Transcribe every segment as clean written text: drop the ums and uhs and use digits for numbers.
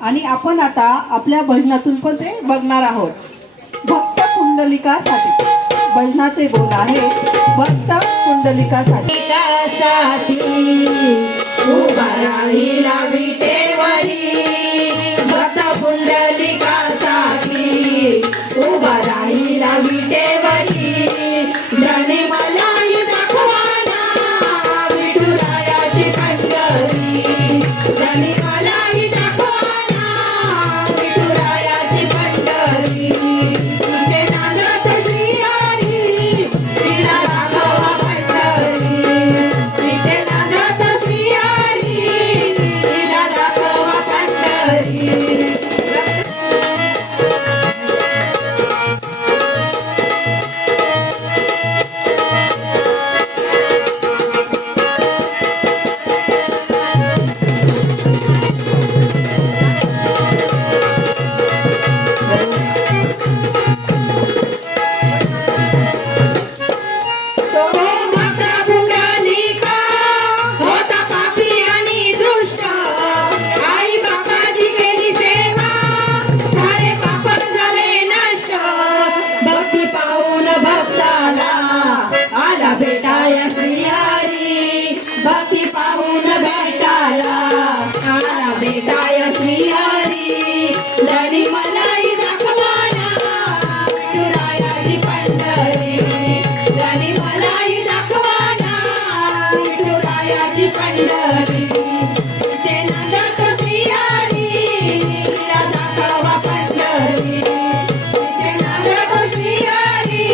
आणि आपण आता आपल्या भजनातून पण ते बघणार आहोत. भक्त पुंडलिकासाठी भजनाचे बोल आहे. भक्त पुंडलिकासाठी उभा राहिला विटेवरी, भक्त पुंडलिकासाठी उभा राहिला विटेवरी. धनी मलाही दाखवाना विठुरायाची पंढरी, धनी मलाही दाखवाना विठुरायाची पंढरी. इथे नांदत श्रीहरी, तिला दाखवा पंढरी. इथे नांदत श्रीहरी, तिला दाखवा पंढरी. भक्ती पाहून भेटायला आला भेटाय श्रीहरी. धनी मलाही दाखवाना विठुरायाची पंढरी, धनी मलाही दाखवाना विठुरायाची पंढरी. इथे नांदत श्रीहरी, तिला दाखवा पंढरी. इथे नांदत श्रीहरी.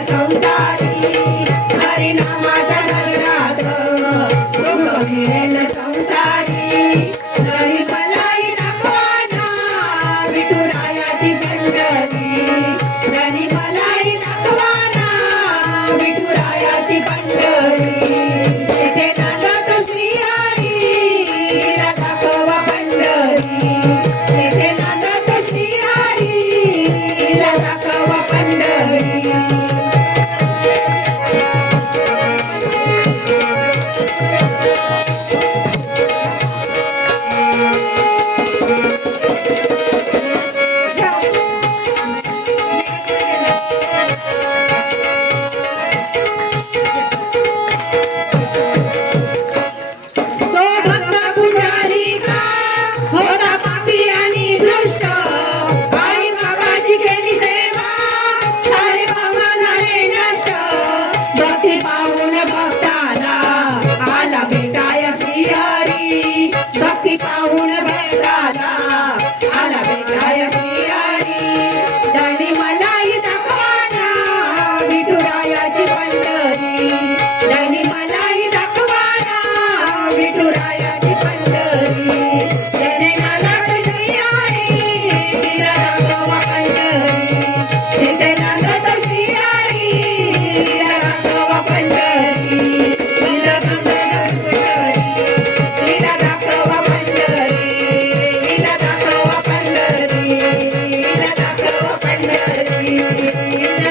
संसारी हरिनामाच्या गजरात सुख मिळेल संसारी. धनी मलाही दाखवाना विठुरायाची पंढरी, धनी मलाही दाखवाना विठुरायाची पंढरी. इथे नांदत श्रीहरी, तिला दाखवा पंढरी. इथे नांदत श्रीहरी, तिला दाखवा पंढरी. इंद्रायणी